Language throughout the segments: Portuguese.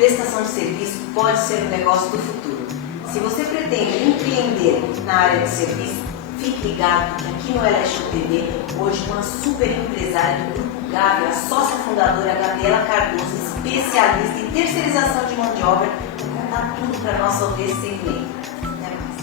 Prestação de serviço pode ser um negócio do futuro. Se você pretende empreender na área de serviço, fique ligado que aqui no Ela é Show TV, hoje uma super empresária do Grupo Gavi, a sócia fundadora Gabriela Cardoso, especialista em terceirização de mão de obra, vai contar tudo para nós sobre esse segmento. Até mais.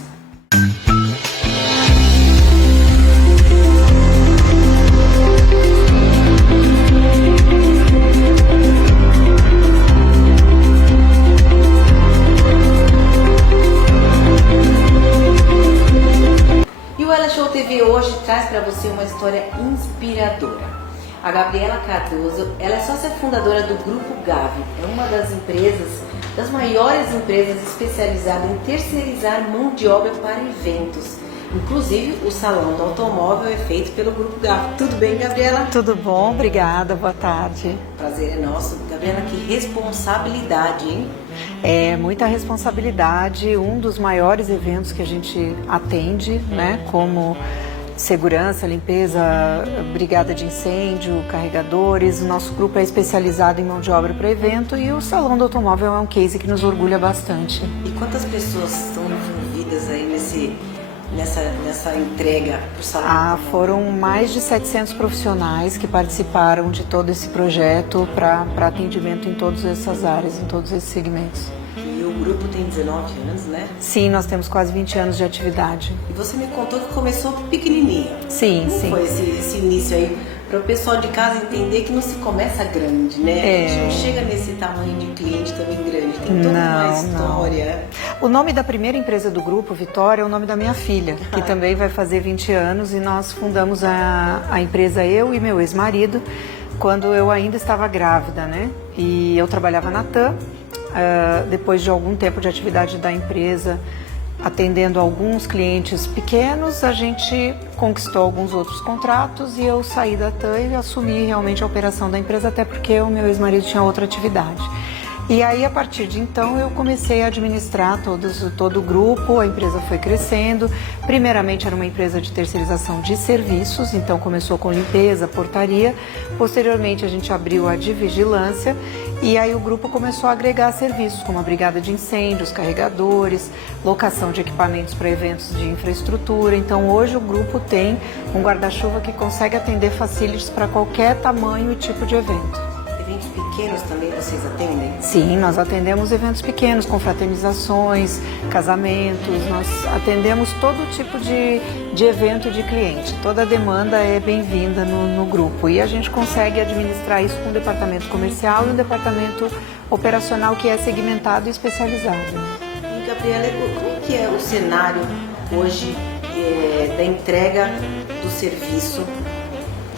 E o Ela Show TV hoje traz para você uma história inspiradora. A Gabriela Cardoso, ela é sócia fundadora do Grupo Gavi, é uma das maiores empresas especializadas em terceirizar mão de obra para eventos. Inclusive, o Salão do Automóvel é feito pelo Grupo Gavi. Tudo bem, Gabriela? Tudo bom, obrigada, boa tarde. Prazer é nosso. Gabriela, que responsabilidade, hein? É muita responsabilidade, um dos maiores eventos que a gente atende, né, como segurança, limpeza, brigada de incêndio, carregadores. O nosso grupo é especializado em mão de obra para evento e o Salão do Automóvel é um case que nos orgulha bastante. E quantas pessoas estão envolvidas aí nessa entrega para o Salão? Foram mais de 700 profissionais que participaram de todo esse projeto para atendimento em todas essas áreas, em todos esses segmentos. E o grupo tem 19 anos, né? Sim, nós temos quase 20 anos de atividade. E você me contou que começou pequenininha. Sim, Como sim. foi esse início aí? Para o pessoal de casa entender que não se começa grande, né? A gente não chega nesse tamanho de cliente também grande, tem toda uma história. Não. O nome da primeira empresa do grupo, Vitória, é o nome da minha filha, que também vai fazer 20 anos, e nós fundamos a empresa, eu e meu ex-marido, quando eu ainda estava grávida, né? E eu trabalhava na TAM, depois de algum tempo de atividade da empresa, atendendo alguns clientes pequenos, a gente conquistou alguns outros contratos e eu saí da TAM e assumi realmente a operação da empresa, até porque o meu ex-marido tinha outra atividade. E aí, a partir de então, eu comecei a administrar todo o grupo, a empresa foi crescendo. Primeiramente, era uma empresa de terceirização de serviços, então começou com limpeza, portaria. Posteriormente, a gente abriu a de vigilância e aí o grupo começou a agregar serviços, como a brigada de incêndios, carregadores, locação de equipamentos para eventos de infraestrutura. Então, hoje o grupo tem um guarda-chuva que consegue atender facilities para qualquer tamanho e tipo de evento. Eventos pequenos também vocês atendem? Sim, nós atendemos eventos pequenos, confraternizações, casamentos, nós atendemos todo tipo de evento de cliente. Toda demanda é bem-vinda no grupo e a gente consegue administrar isso com um departamento comercial e um departamento operacional que é segmentado e especializado. E, Gabriela, como que é o cenário hoje da entrega do serviço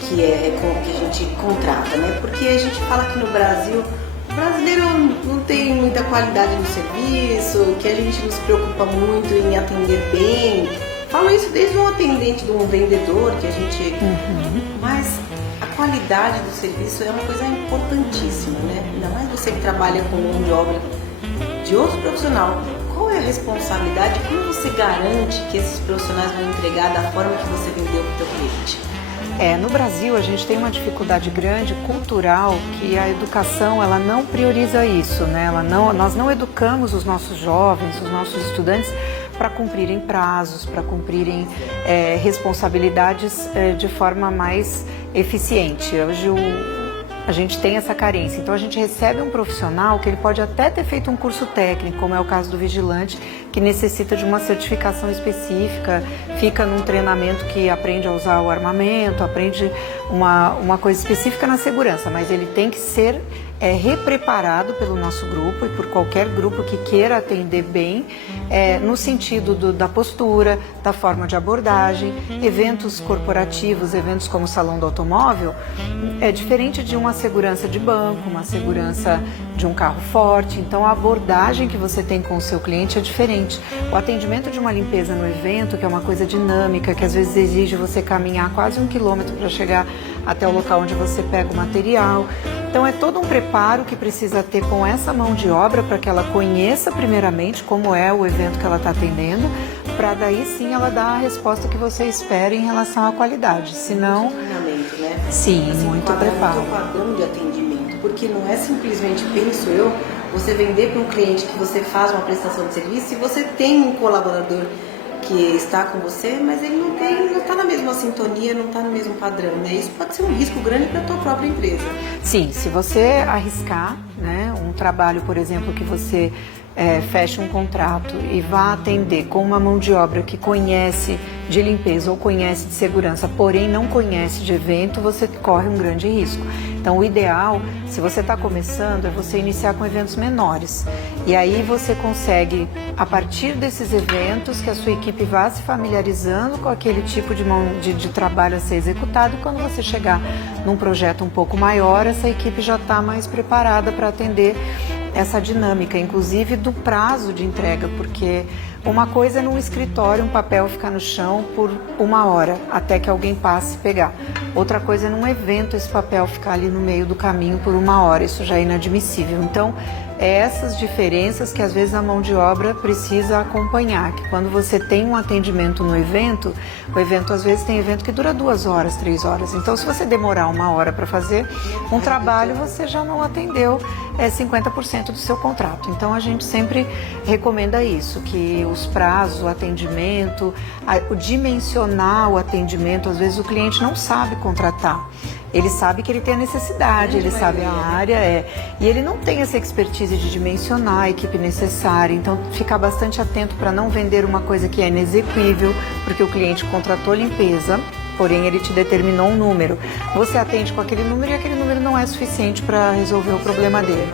que a gente contrata, né? Porque a gente fala que no Brasil, o brasileiro não tem muita qualidade no serviço, que a gente não se preocupa muito em atender bem. Falo isso desde um atendente, de um vendedor que a gente... Mas a qualidade do serviço é uma coisa importantíssima, né? Ainda mais você que trabalha com mão de obra de outro profissional. Qual é a responsabilidade? Como você garante que esses profissionais vão entregar da forma que você vendeu para o seu cliente? No Brasil a gente tem uma dificuldade grande cultural, que a educação ela não prioriza isso, né? Nós não educamos os nossos jovens, os nossos estudantes para cumprirem prazos, para cumprirem responsabilidades de forma mais eficiente. Hoje a gente tem essa carência, então a gente recebe um profissional que ele pode até ter feito um curso técnico, como é o caso do vigilante, que necessita de uma certificação específica, fica num treinamento que aprende a usar o armamento, aprende uma coisa específica na segurança, mas ele tem que ser repreparado pelo nosso grupo e por qualquer grupo que queira atender bem, no sentido da postura, da forma de abordagem. Eventos corporativos, eventos como o Salão do Automóvel, é diferente de uma segurança de banco, uma segurança de um carro forte, então a abordagem que você tem com o seu cliente é diferente. O atendimento de uma limpeza no evento, que é uma coisa dinâmica, que às vezes exige você caminhar quase 1 quilômetro para chegar até o local onde você pega o material. Então é todo um preparo que precisa ter com essa mão de obra para que ela conheça primeiramente como é o evento que ela está atendendo, para daí sim ela dar a resposta que você espera em relação à qualidade. Senão, treinamento, né? Sim, muito preparo. Muito padrão de atendimento, porque não é simplesmente, penso eu, você vender para um cliente que você faz uma prestação de serviço, se você tem um colaborador que está com você, mas ele não está na mesma sintonia, não está no mesmo padrão, né? Isso pode ser um risco grande para a tua própria empresa. Sim, se você arriscar, né, um trabalho, por exemplo, que você feche um contrato e vá atender com uma mão de obra que conhece de limpeza ou conhece de segurança, porém não conhece de evento, você corre um grande risco. Então, o ideal, se você está começando, é você iniciar com eventos menores. E aí você consegue, a partir desses eventos, que a sua equipe vá se familiarizando com aquele tipo de trabalho a ser executado. E quando você chegar num projeto um pouco maior, essa equipe já está mais preparada para atender essa dinâmica, inclusive do prazo de entrega, porque uma coisa é num escritório, um papel ficar no chão por 1 hora, até que alguém passe e pegar. Outra coisa é num evento esse papel ficar ali no meio do caminho por 1 hora, isso já é inadmissível. Então, é essas diferenças que às vezes a mão de obra precisa acompanhar, que quando você tem um atendimento no evento, o evento às vezes tem evento que dura 2 horas, 3 horas. Então, se você demorar 1 hora para fazer um trabalho, você já não atendeu 50% do seu contrato. Então, a gente sempre recomenda isso, que os prazos, o atendimento, o dimensionar o atendimento, às vezes o cliente não sabe contratar. Ele sabe que ele tem a necessidade, ele sabe a área, e ele não tem essa expertise de dimensionar a equipe necessária, então ficar bastante atento para não vender uma coisa que é inexequível, porque o cliente contratou limpeza, porém ele te determinou um número. Você atende com aquele número e aquele número não é suficiente para resolver o problema dele.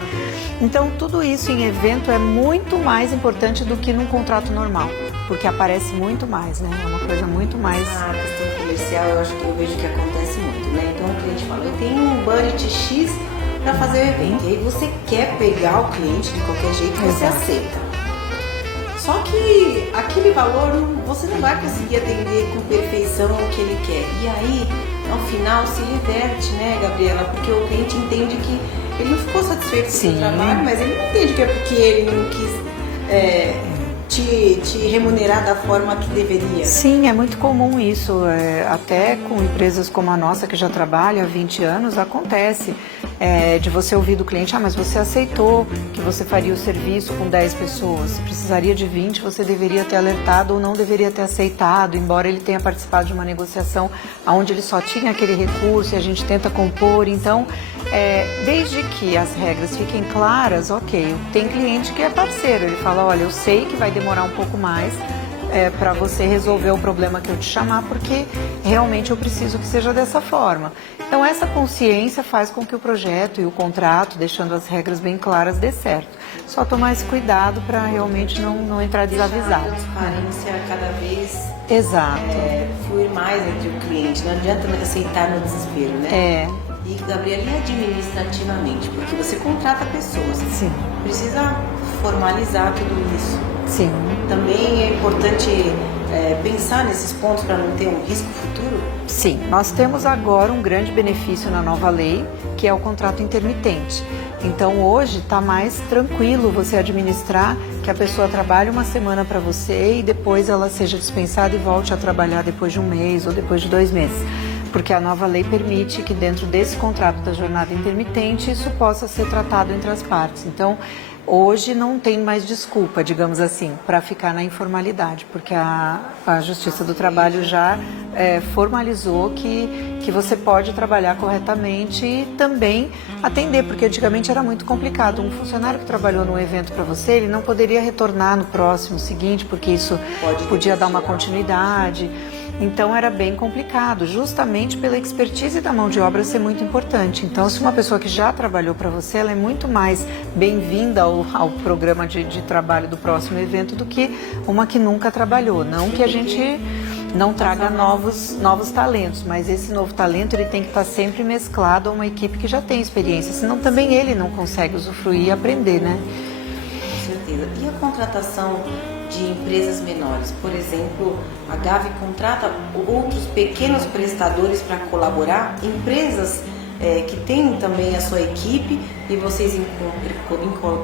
Então tudo isso em evento é muito mais importante do que num contrato normal, porque aparece muito mais, né? É uma coisa muito mais... A questão comercial eu vejo que acontece muito, né? Então o cliente fala, eu tenho um budget X para fazer o evento, e aí você quer pegar o cliente de qualquer jeito, você aceita. Só que aquele valor você não vai conseguir atender com perfeição o que ele quer. E aí, ao final, se reverte, né, Gabriela? Porque o cliente entende que ele não ficou satisfeito com o seu trabalho, mas ele não entende que é porque ele não quis te remunerar da forma que deveria. Sim, é muito comum isso. Até com empresas como a nossa, que já trabalha há 20 anos, acontece de você ouvir do cliente, mas você aceitou que você faria o serviço com 10 pessoas, se precisaria de 20, você deveria ter alertado ou não deveria ter aceitado, embora ele tenha participado de uma negociação onde ele só tinha aquele recurso e a gente tenta compor. Então, desde que as regras fiquem claras, ok, tem cliente que é parceiro, ele fala, olha, eu sei que vai demorar um pouco mais para você resolver o problema que eu te chamar, porque realmente eu preciso que seja dessa forma. Então essa consciência faz com que o projeto e o contrato, deixando as regras bem claras, dê certo. Só tomar esse cuidado para realmente não entrar desavisado. A transparência cada vez Exato. Fluir mais entre o cliente, não adianta aceitar no desespero, né? E, Gabriela, e administrativamente? Porque você contrata pessoas. Sim. Precisa formalizar tudo isso. Sim. Também é importante pensar nesses pontos para não ter um risco futuro? Sim. Nós temos agora um grande benefício na nova lei, que é o contrato intermitente. Então, hoje está mais tranquilo você administrar que a pessoa trabalhe uma semana para você e depois ela seja dispensada e volte a trabalhar depois de 1 mês ou depois de 2 meses. Porque a nova lei permite que dentro desse contrato da jornada intermitente isso possa ser tratado entre as partes. Então, hoje não tem mais desculpa, digamos assim, para ficar na informalidade, porque a Justiça do Trabalho já formalizou que você pode trabalhar corretamente e também atender, porque antigamente era muito complicado. Um funcionário que trabalhou num evento para você, ele não poderia retornar no próximo seguinte, porque isso podia dar uma continuidade. Então era bem complicado, justamente pela expertise da mão de obra ser muito importante. Então, se uma pessoa que já trabalhou para você, ela é muito mais bem-vinda ao programa de trabalho do próximo evento do que uma que nunca trabalhou. Não que a gente não traga novos talentos, mas esse novo talento ele tem que estar sempre mesclado a uma equipe que já tem experiência, senão também ele não consegue usufruir e aprender, né? Com certeza. E a contratação de empresas menores? Por exemplo, a Gavi contrata outros pequenos prestadores para colaborar, empresas que têm também a sua equipe e vocês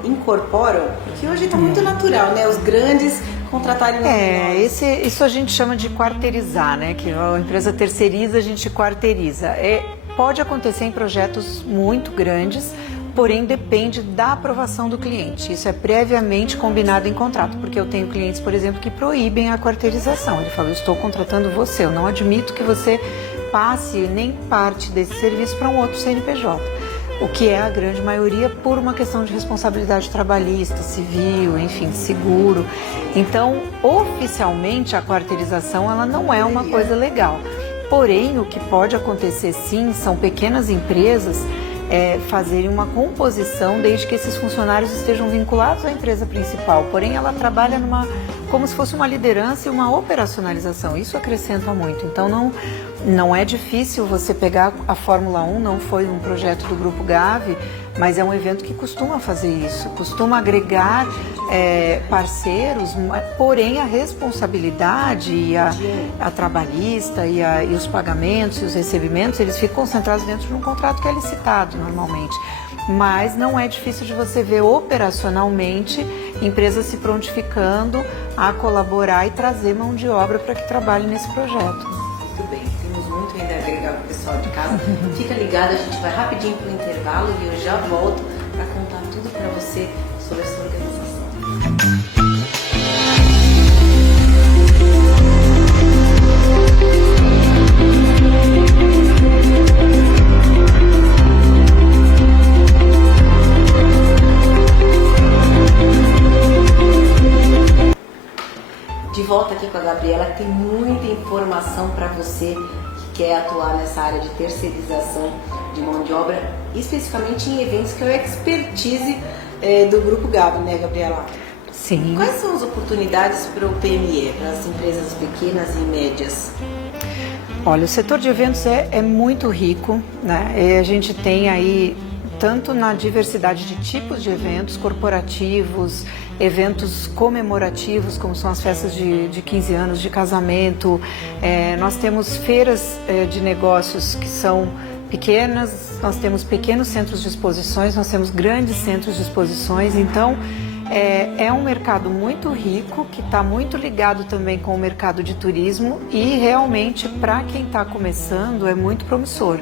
incorporam, porque hoje está muito natural, né? Os grandes contratarem os menores. Isso a gente chama de quarteirizar, né? Que a empresa terceiriza, a gente quarteiriza. Pode acontecer em projetos muito grandes, porém depende da aprovação do cliente. Isso é previamente combinado em contrato, porque eu tenho clientes, por exemplo, que proíbem a quarteirização. Ele fala, eu estou contratando você, eu não admito que você passe nem parte desse serviço para um outro CNPJ. O que é a grande maioria por uma questão de responsabilidade trabalhista, civil, enfim, seguro. Então, oficialmente, a quarteirização ela não é uma coisa legal. Porém, o que pode acontecer sim, são pequenas empresas fazerem uma composição desde que esses funcionários estejam vinculados à empresa principal. Porém, ela trabalha como se fosse uma liderança e uma operacionalização. Isso acrescenta muito. Então, não é difícil você pegar a Fórmula 1, não foi um projeto do Grupo Gavi, mas é um evento que costuma fazer isso, costuma agregar parceiros, porém a responsabilidade e a trabalhista e os pagamentos e os recebimentos, eles ficam concentrados dentro de um contrato que é licitado normalmente. Mas não é difícil de você ver operacionalmente empresas se prontificando a colaborar e trazer mão de obra para que trabalhe nesse projeto. Muito bem, temos muito ainda a agregar para o pessoal de casa. Fica ligado, a gente vai rapidinho para o intervalo e eu já volto para contar tudo para você sobre essa organização. De volta aqui com a Gabriela, que tem muita informação para você que quer atuar nessa área de terceirização de mão de obra, especificamente em eventos que é o expertise do Grupo Gavi, né, Gabriela? Sim. Quais são as oportunidades para o PME, para as empresas pequenas e médias? Olha, o setor de eventos é muito rico, né? E a gente tem aí tanto na diversidade de tipos de eventos corporativos, eventos comemorativos, como são as festas de 15 anos, de casamento. Nós temos feiras de negócios que são pequenas, nós temos pequenos centros de exposições, nós temos grandes centros de exposições. Então, é um mercado muito rico, que está muito ligado também com o mercado de turismo e realmente, para quem está começando, é muito promissor,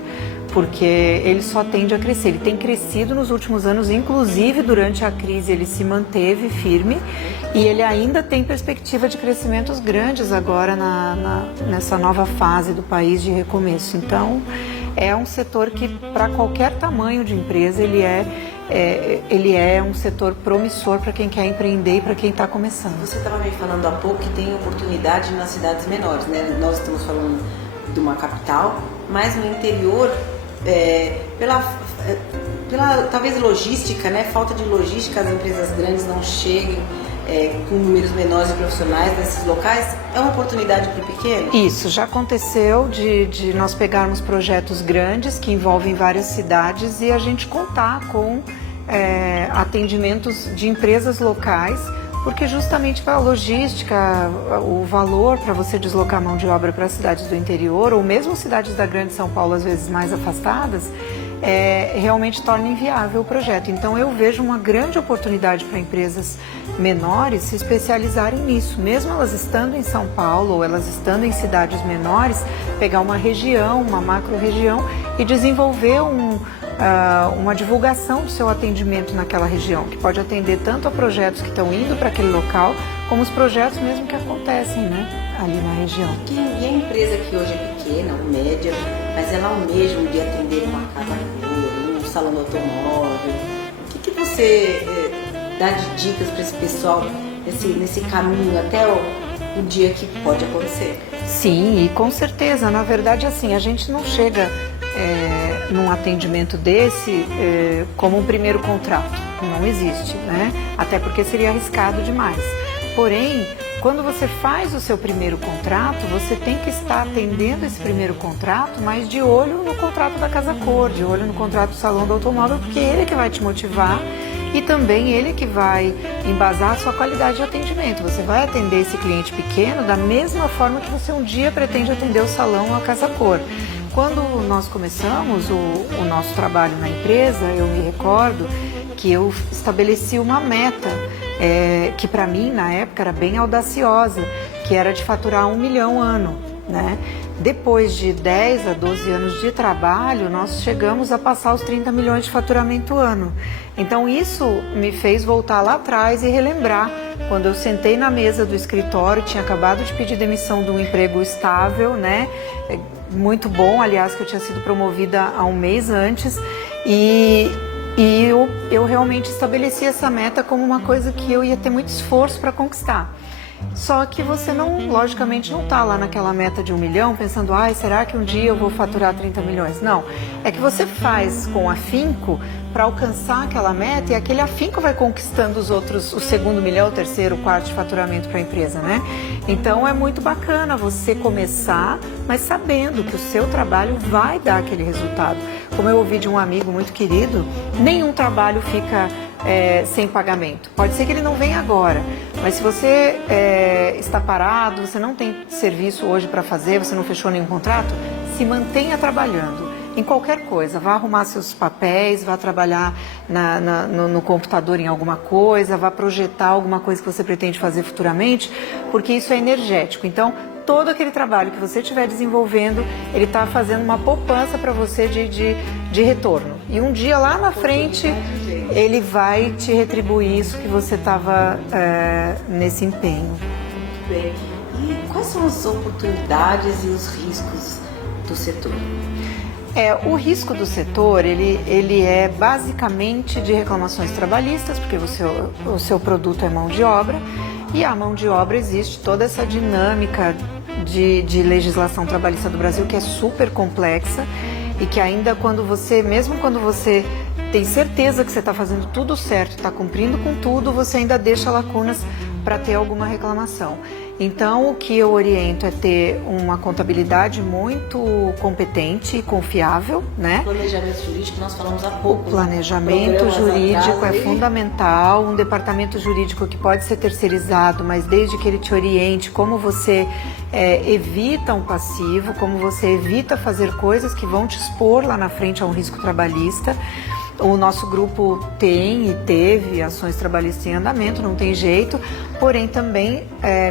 porque ele só tende a crescer. Ele tem crescido nos últimos anos, inclusive durante a crise ele se manteve firme e ele ainda tem perspectiva de crescimentos grandes agora nessa nova fase do país de recomeço. Então, é um setor que, para qualquer tamanho de empresa, ele é um setor promissor para quem quer empreender e para quem está começando. Você estava me falando há pouco que tem oportunidade nas cidades menores, né? Nós estamos falando de uma capital, mas no interior, pela talvez logística, né? Falta de logística, as empresas grandes não chegam com números menores de profissionais nesses locais. É uma oportunidade para o pequeno? Isso, já aconteceu de nós pegarmos projetos grandes que envolvem várias cidades e a gente contar com atendimentos de empresas locais, porque justamente a logística, o valor para você deslocar mão de obra para cidades do interior, ou mesmo cidades da Grande São Paulo, às vezes mais afastadas, realmente torna inviável o projeto. Então eu vejo uma grande oportunidade para empresas menores se especializarem nisso, mesmo elas estando em São Paulo ou elas estando em cidades menores, pegar uma região, uma macro-região e desenvolver uma divulgação do seu atendimento naquela região, que pode atender tanto a projetos que estão indo para aquele local, como os projetos mesmo que acontecem, né, ali na região. E a empresa que hoje é pequena ou média, mas ela almeja um dia atender uma casa de um salão de automóvel, o que você dá de dicas para esse pessoal nesse caminho até o dia que pode acontecer? Sim, e com certeza. Na verdade, assim, a gente não chega num atendimento desse como um primeiro contrato. Não existe, né? Até porque seria arriscado demais. Porém, quando você faz o seu primeiro contrato, você tem que estar atendendo esse primeiro contrato, mas de olho no contrato da Casa Cor, de olho no contrato do Salão do Automóvel, porque ele que vai te motivar e também ele que vai embasar a sua qualidade de atendimento. Você vai atender esse cliente pequeno da mesma forma que você um dia pretende atender o salão ou a Casa Cor. Quando nós começamos o nosso trabalho na empresa, eu me recordo que eu estabeleci uma meta, que para mim na época era bem audaciosa, que era de faturar 1 milhão ano. né? Depois de 10 a 12 anos de trabalho, nós chegamos a passar os 30 milhões de faturamento ano. Então isso me fez voltar lá atrás e relembrar quando eu sentei na mesa do escritório, tinha acabado de pedir demissão de um emprego estável, né? Muito bom, aliás, que eu tinha sido promovida há um mês antes, e eu realmente estabeleci essa meta como uma coisa que eu ia ter muito esforço para conquistar. Só que você não, logicamente, não está lá naquela meta de 1 milhão pensando, será que um dia eu vou faturar 30 milhões? Não, é que você faz com afinco para alcançar aquela meta e aquele afinco vai conquistando os outros, o segundo milhão, o terceiro, o quarto de faturamento para a empresa, né? Então é muito bacana você começar, mas sabendo que o seu trabalho vai dar aquele resultado. Como eu ouvi de um amigo muito querido, nenhum trabalho fica sem pagamento. Pode ser que ele não venha agora, mas se você está parado, você não tem serviço hoje para fazer, você não fechou nenhum contrato, se mantenha trabalhando em qualquer coisa. Vá arrumar seus papéis, vá trabalhar no computador em alguma coisa, vá projetar alguma coisa que você pretende fazer futuramente, porque isso é energético. Então, todo aquele trabalho que você estiver desenvolvendo, ele está fazendo uma poupança para você de retorno. E um dia lá na frente, ele vai te retribuir isso que você estava nesse empenho. Muito bem. E quais são as oportunidades e os riscos do setor? O risco do setor, ele é basicamente de reclamações trabalhistas, porque o seu produto é mão de obra, e a mão de obra existe toda essa dinâmica de legislação trabalhista do Brasil que é super complexa e que ainda mesmo quando você tem certeza que você está fazendo tudo certo, está cumprindo com tudo, você ainda deixa lacunas para ter alguma reclamação. Então, o que eu oriento é ter uma contabilidade muito competente e confiável, né? Planejamento jurídico, nós falamos há pouco. O planejamento jurídico é fundamental, um departamento jurídico que pode ser terceirizado, mas desde que ele te oriente como você evita um passivo, como você evita fazer coisas que vão te expor lá na frente a um risco trabalhista. O nosso grupo tem e teve ações trabalhistas em andamento, não tem jeito, porém também,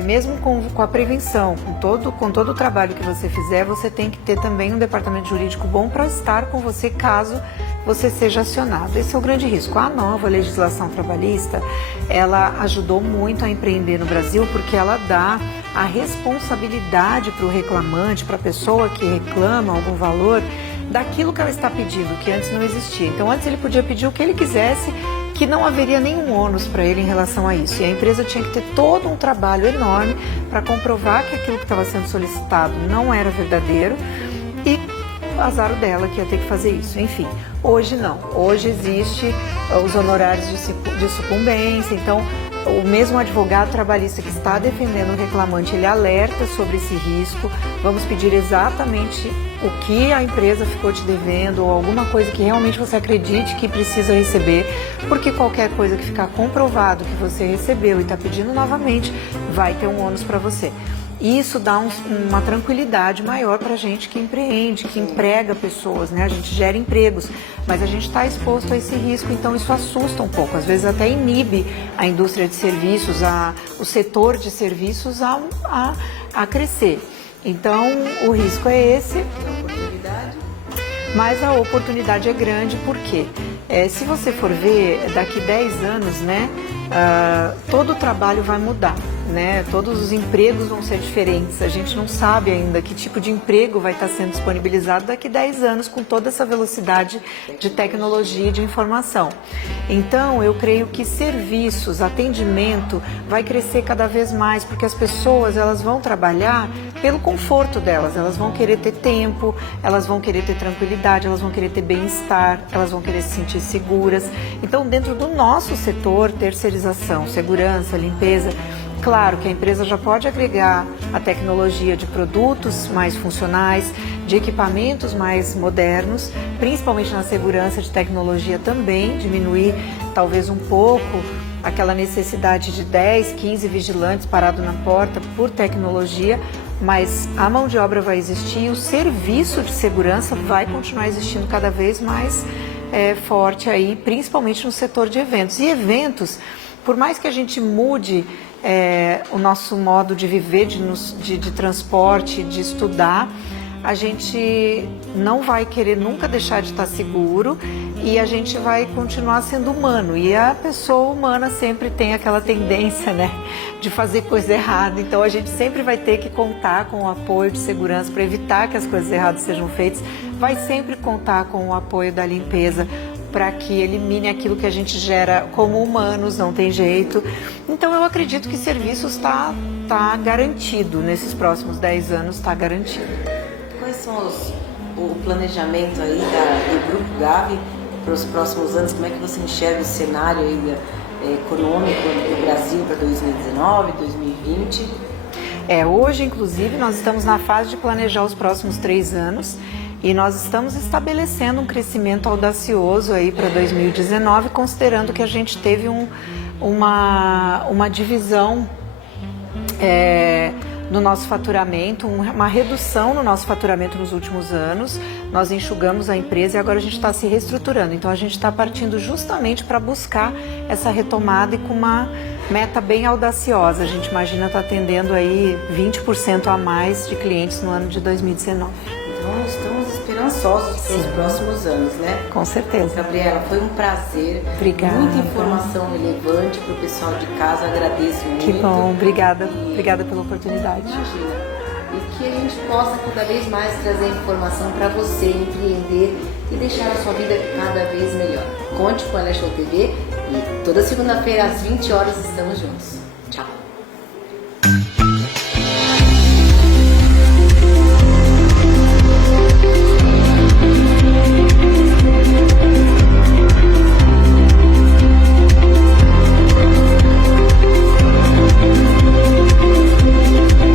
mesmo com a prevenção, com todo o trabalho que você fizer, você tem que ter também um departamento jurídico bom para estar com você caso você seja acionado. Esse é o grande risco. A nova legislação trabalhista, ela ajudou muito a empreender no Brasil porque ela dá a responsabilidade para o reclamante, para a pessoa que reclama algum valor, daquilo que ela está pedindo, que antes não existia. Então, antes ele podia pedir o que ele quisesse, que não haveria nenhum ônus para ele em relação a isso. E a empresa tinha que ter todo um trabalho enorme para comprovar que aquilo que estava sendo solicitado não era verdadeiro e azar dela que ia ter que fazer isso. Enfim, hoje não. Hoje existe os honorários de sucumbência, então o mesmo advogado trabalhista que está defendendo o reclamante, ele alerta sobre esse risco. Vamos pedir exatamente o que a empresa ficou te devendo ou alguma coisa que realmente você acredite que precisa receber, porque qualquer coisa que ficar comprovado que você recebeu e está pedindo novamente, vai ter um ônus para você. Isso dá uma tranquilidade maior para a gente que empreende, que emprega pessoas, né? A gente gera empregos, mas a gente está exposto a esse risco, então isso assusta um pouco, às vezes até inibe a indústria de serviços, o setor de serviços a crescer. Então, o risco é esse, mas a oportunidade é grande, porque se você for ver, daqui 10 anos, né, todo o trabalho vai mudar, né? Todos os empregos vão ser diferentes. A gente não sabe ainda que tipo de emprego vai estar sendo disponibilizado daqui 10 anos com toda essa velocidade de tecnologia e de informação. Então, eu creio que serviços, atendimento vai crescer cada vez mais, porque as pessoas elas vão trabalhar pelo conforto delas, elas vão querer ter tempo, elas vão querer ter tranquilidade, elas vão querer ter bem-estar, elas vão querer se sentir seguras. Então, dentro do nosso setor, terceirização, segurança, limpeza, claro que a empresa já pode agregar a tecnologia de produtos mais funcionais, de equipamentos mais modernos, principalmente na segurança de tecnologia também, diminuir talvez um pouco aquela necessidade de 10, 15 vigilantes parados na porta por tecnologia, mas a mão de obra vai existir e o serviço de segurança vai continuar existindo cada vez mais forte aí, principalmente no setor de eventos. E eventos, por mais que a gente mude o nosso modo de viver, de transporte, de estudar, a gente não vai querer nunca deixar de estar seguro e a gente vai continuar sendo humano. E a pessoa humana sempre tem aquela tendência, né, de fazer coisa errada. Então a gente sempre vai ter que contar com o apoio de segurança para evitar que as coisas erradas sejam feitas. Vai sempre contar com o apoio da limpeza para que elimine aquilo que a gente gera como humanos, não tem jeito. Então eu acredito que serviços está garantido, nesses próximos 10 anos está garantido. Quais são o planejamento aí do Grupo Gavi para os próximos anos? Como é que você enxerga o cenário aí econômico do Brasil para 2019, 2020? Hoje, inclusive, nós estamos na fase de planejar os próximos 3 anos e nós estamos estabelecendo um crescimento audacioso aí para 2019, considerando que a gente teve uma divisão no nosso faturamento, uma redução no nosso faturamento nos últimos anos. Nós enxugamos a empresa e agora a gente está se reestruturando. Então a gente está partindo justamente para buscar essa retomada e com uma meta bem audaciosa. A gente imagina estar atendendo aí 20% a mais de clientes no ano de 2019. Então estamos esperançosos para os próximos anos, né? Com certeza. Gabriela, foi um prazer. Obrigada. Muita informação relevante para o pessoal de casa, agradeço muito. Que bom, obrigada. Obrigada pela oportunidade. Imagina. E que a gente possa cada vez mais trazer informação para você empreender e deixar a sua vida cada vez melhor. Conte com a Alexandre TV e toda segunda-feira às 20 horas estamos juntos.